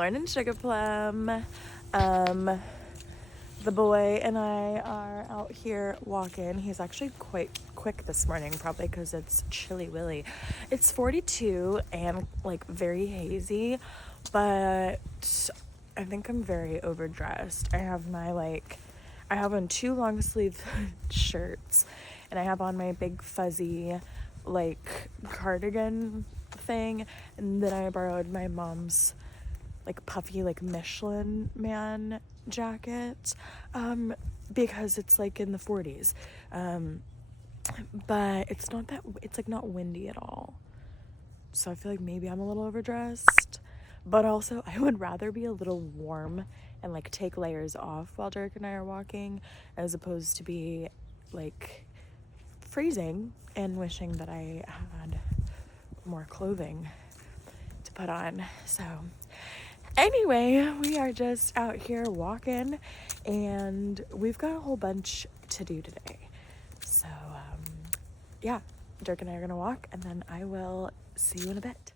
morning, Sugar Plum. The boy and I are out here walking. He's actually quite quick this morning, probably because it's chilly willy. It's 42 and like very hazy, but I think I'm very overdressed. I have on two long sleeve shirts, and I have on my big fuzzy like cardigan thing, and then I borrowed my mom's like puffy like Michelin Man jacket because it's like in the 40s, but it's like not windy at all, so I feel like maybe I'm a little overdressed, but also I would rather be a little warm and like take layers off while Dirk and I are walking, as opposed to be like freezing and wishing that I had more clothing to put on. So anyway, we are just out here walking, and we've got a whole bunch to do today. So yeah, Dirk and I are gonna walk, and then I will see you in a bit.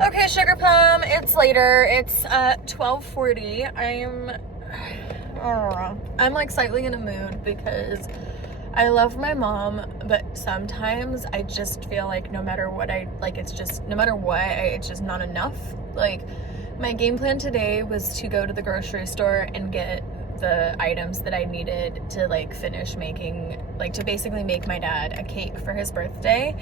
Okay, Sugar Plum, it's later. It's 12:40. I'm like slightly in a mood because I love my mom, but sometimes I just feel like no matter what, it's just not enough. Like, my game plan today was to go to the grocery store and get the items that I needed to like finish making, like to basically make my dad a cake for his birthday.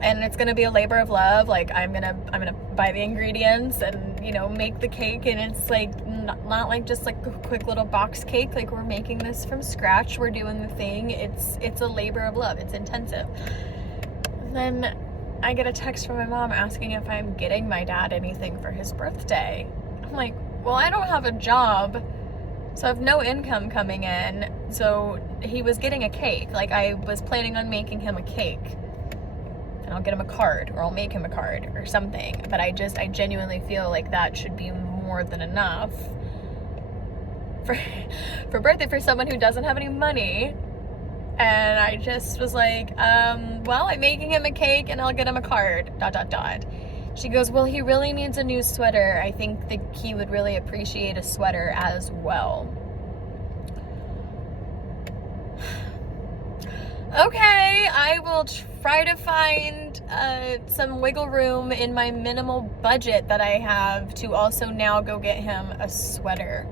And it's gonna be a labor of love. Like, I'm gonna buy the ingredients and, you know, make the cake, and it's like not like just like a quick little box cake. Like, we're making this from scratch. We're doing the thing. It's a labor of love. It's intensive. And then I get a text from my mom asking if I'm getting my dad anything for his birthday. I'm like, well, I don't have a job, so I have no income coming in. So he was getting a cake. Like, I was planning on making him a cake, and I'll get him a card, or I'll make him a card or something. But I genuinely feel like that should be more than enough for birthday for someone who doesn't have any money. And I just was like, well, I'm making him a cake and I'll get him a card, ... She goes, well, he really needs a new sweater. I think that he would really appreciate a sweater as well. Okay, I will try to find some wiggle room in my minimal budget that I have to also now go get him a sweater.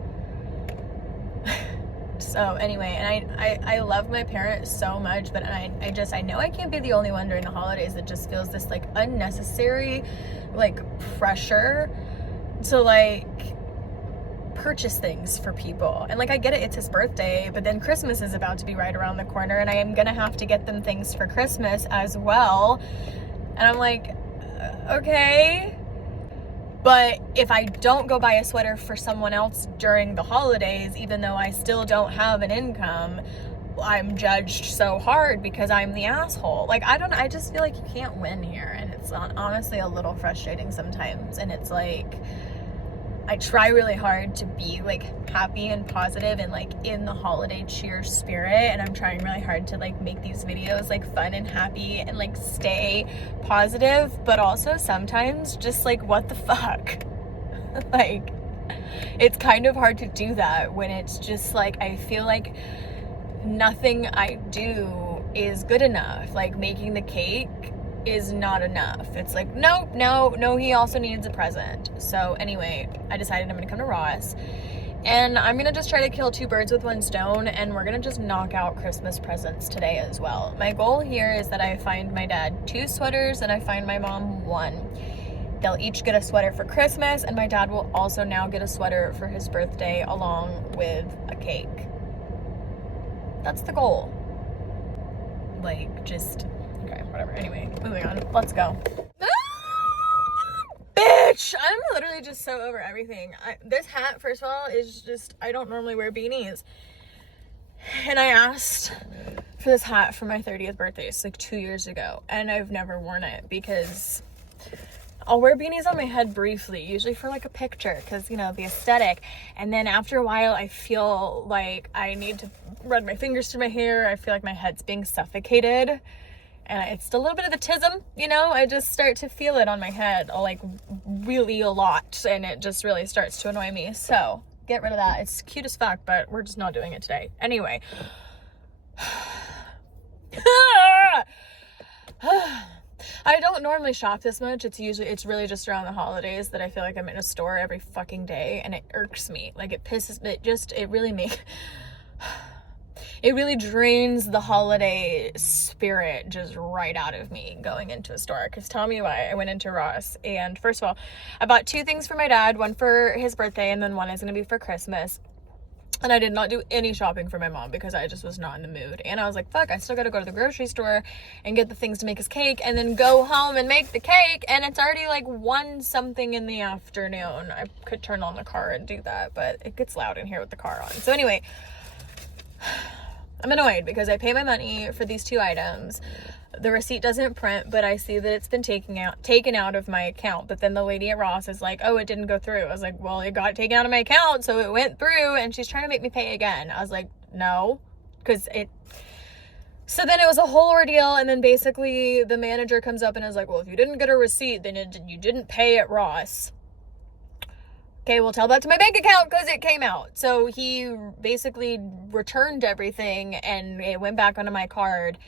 So anyway, and I love my parents so much, but I know I can't be the only one during the holidays that just feels this like unnecessary like pressure to like purchase things for people. And like, I get it, it's his birthday, but then Christmas is about to be right around the corner, and I am gonna have to get them things for Christmas as well. And I'm like, okay. But if I don't go buy a sweater for someone else during the holidays, even though I still don't have an income, I'm judged so hard because I'm the asshole. Like, I just feel like you can't win here, and it's honestly a little frustrating sometimes. And it's like, I try really hard to be like happy and positive and like in the holiday cheer spirit, and I'm trying really hard to like make these videos like fun and happy and like stay positive, but also sometimes just like, what the fuck? Like, it's kind of hard to do that when it's just like, I feel like nothing I do is good enough. Like, making the cake is not enough. It's like, no, he also needs a present. So anyway, I decided I'm gonna come to Ross, and I'm gonna just try to kill two birds with one stone, and we're gonna just knock out Christmas presents today as well. My goal here is that I find my dad 2 sweaters and I find my mom 1. They'll each get a sweater for Christmas, and my dad will also now get a sweater for his birthday along with a cake. That's the goal. Like, just okay, whatever. Anyway, moving on. Let's go. Bitch! I'm literally just so over everything. This hat, first of all, is just, I don't normally wear beanies. And I asked for this hat for my 30th birthday. It's like 2 years ago. And I've never worn it because I'll wear beanies on my head briefly, usually for like a picture, because, you know, the aesthetic. And then after a while, I feel like I need to run my fingers through my hair. I feel like my head's being suffocated. And it's a little bit of the tism, you know, I just start to feel it on my head, like really a lot, and it just really starts to annoy me. So get rid of that. It's cute as fuck, but we're just not doing it today. Anyway. I don't normally shop this much. It's really just around the holidays that I feel like I'm in a store every fucking day, and it irks me. Like, it pisses me. It really drains the holiday spirit just right out of me going into a store. Because tell me why. I went into Ross, and first of all, I bought 2 things for my dad, one for his birthday, and then one is going to be for Christmas. And I did not do any shopping for my mom because I just was not in the mood. And I was like, fuck, I still got to go to the grocery store and get the things to make his cake and then go home and make the cake. And it's already like 1 something in the afternoon. I could turn on the car and do that, but it gets loud in here with the car on. So anyway, I'm annoyed because I pay my money for these 2 items. The receipt doesn't print, but I see that it's been taken out of my account. But then the lady at Ross is like, oh, it didn't go through. I was like, well, it got taken out of my account, so it went through, and she's trying to make me pay again. I was like, no, so then it was a whole ordeal, and then basically the manager comes up and is like, well, if you didn't get a receipt, then you didn't pay at Ross. Okay, well, tell that to my bank account because it came out. So he basically returned everything and it went back onto my card.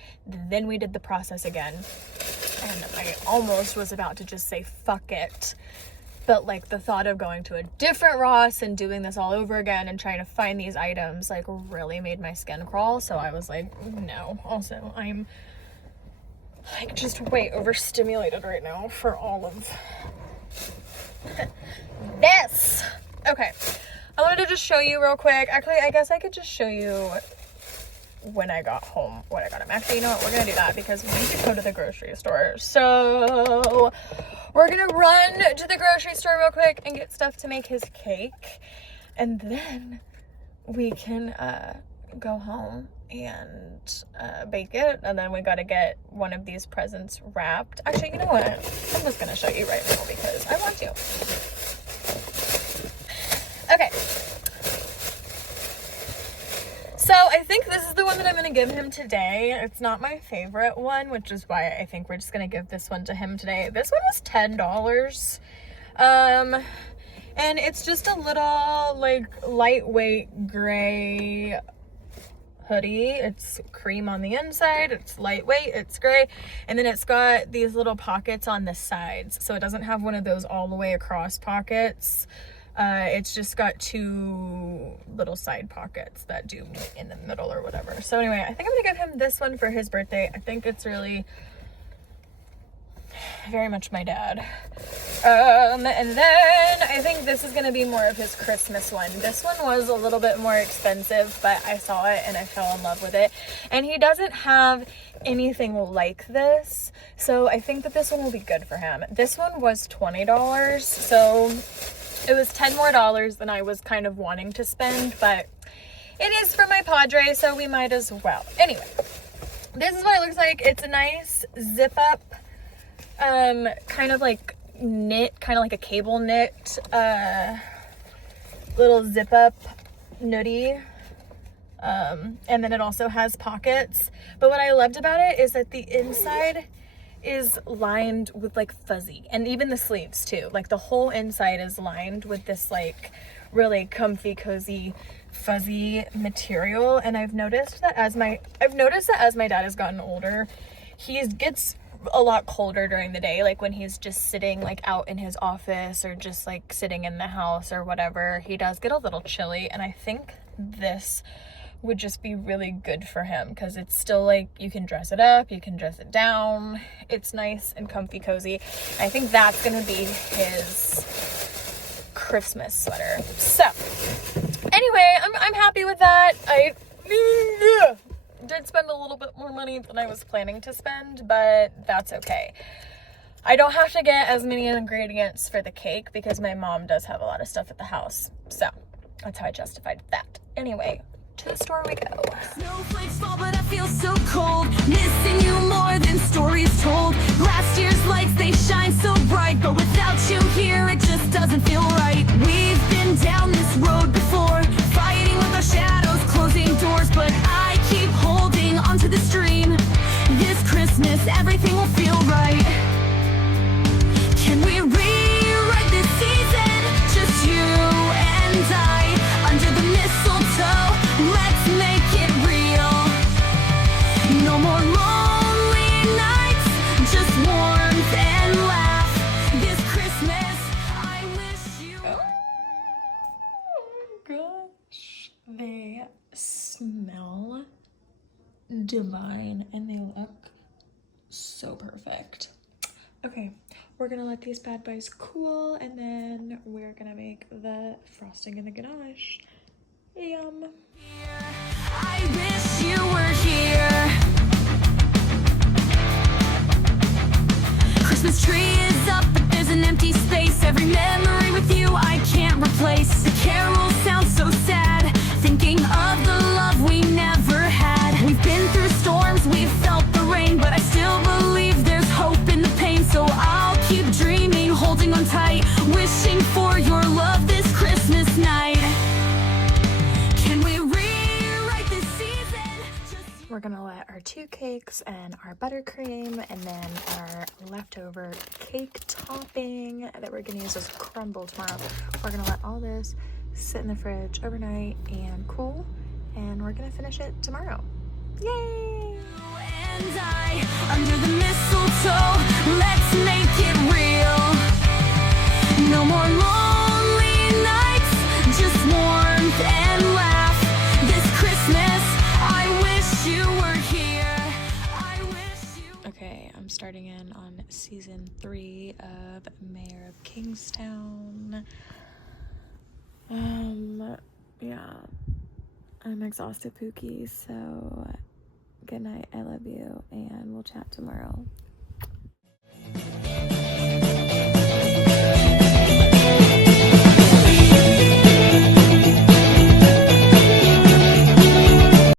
Then we did the process again. And I almost was about to just say, fuck it. But like the thought of going to a different Ross and doing this all over again and trying to find these items like really made my skin crawl. So I was like, no. Also, I'm like just way overstimulated right now for all of this. Okay, I wanted to just show you real quick. Actually, I guess I could just show you when I got home what I got him. Actually, you know what? We're gonna do that because we need to go to the grocery store. So we're gonna run to the grocery store real quick and get stuff to make his cake, and then we can go home and bake it. And then we gotta get one of these presents wrapped. Actually, you know what? I'm just gonna show you right now because I want to. Okay. So I think this is the one that I'm gonna give him today. It's not my favorite one, which is why I think we're just gonna give this one to him today. This one was $10. And it's just a little like lightweight gray hoodie. It's cream on the inside, it's lightweight, it's gray, and then it's got these little pockets on the sides, so it doesn't have one of those all the way across pockets. It's just got 2 little side pockets that do meet in the middle or whatever. So anyway, I think I'm gonna give him this one for his birthday. I think it's really very much my dad. And then I think this is gonna be more of his Christmas one. This one was a little bit more expensive, but I saw it and I fell in love with it. And he doesn't have anything like this, so I think that this one will be good for him. This one was $20, so it was $10 more than I was kind of wanting to spend, but it is for my Padre, so we might as well. Anyway, this is what it looks like. It's a nice zip up, kind of like knit, kind of like a cable knit, little zip up nudie. And then it also has pockets. But what I loved about it is that the inside is lined with like fuzzy, and even the sleeves too. Like the whole inside is lined with this like really comfy, cozy, fuzzy material. And I've noticed that as my dad has gotten older, he gets a lot colder during the day, like when he's just sitting like out in his office or just like sitting in the house or whatever. He does get a little chilly, and I think this would just be really good for him because it's still like you can dress it up, you can dress it down, it's nice and comfy, cozy. I think that's gonna be his Christmas sweater. So anyway, I'm happy with that. I did spend a little bit more money than I was planning to spend, but that's okay. I don't have to get as many ingredients for the cake because my mom does have a lot of stuff at the house, so that's how I justified that. Anyway, to the store we go. Snowflakes fall, but I feel so cold. Missing you more than stories told. Last year's lights, they shine so bright, but without you here, it just doesn't feel right. We've been down this road before, fighting with our shadows, closing doors, but I keep holding onto the stream. This Christmas, divine and they look so perfect. Okay, we're gonna let these bad boys cool and then we're gonna make the frosting and the ganache. Yum. I wish you were here. Christmas tree is up, but there's an empty space. Every memory with you I can't replace. The carols sound so sad, thinking of the love we never had. We've been through storms, we've felt the rain, but I still believe there's hope in the pain. So I'll keep dreaming, holding on tight, wishing for your love this Christmas night. Can we rewrite this season? We're gonna let our 2 cakes and our buttercream and then our leftover cake topping that we're gonna use as crumble tomorrow. We're gonna let all this sit in the fridge overnight and cool, and we're gonna finish it tomorrow. Yay! And I, under the mistletoe, let's make it real. No more lonely nights, just warmth and laugh. This Christmas, I wish you were here. I wish you. Okay, I'm starting in on season 3 of Mayor of Kingstown. Yeah, I'm exhausted, Pookie, so good night, I love you, and we'll chat tomorrow.